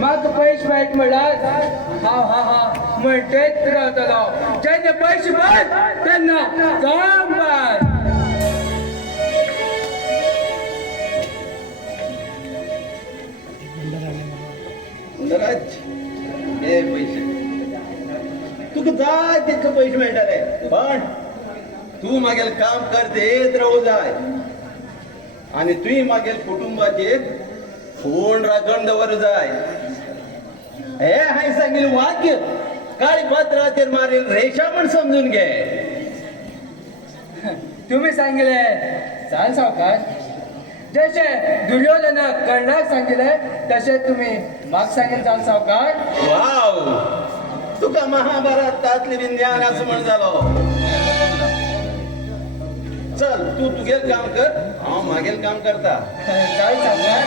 मग पैसे वाईट म्हणत हा हा हा म्हणतेच राहतलो ज्यांचे पैसे बघ त्यांना काम बघ सुंदराज हे पैसे तुका जाय तितकं पैसे मेळटा रे पण तू मागेल काम करतेत राहू जाय आणि तुही मागेल कुटुंबाचे फोन राखण दवर जाय हे हाय सांगेल वाक्य काळी पत्राचेर मारेल रेषा पण समजून घे तुम्ही सांगितले चाल सावकार जसे दुर्योधनाक कर्णाक सांगितले तसे तुम्ही माग सांगेल चाल सावकार वाव तुका महाभारतातले बी ज्ञान असं म्हण झालो चल तू तुगेल काम कर हांव मागेल काम करता चाल सावकार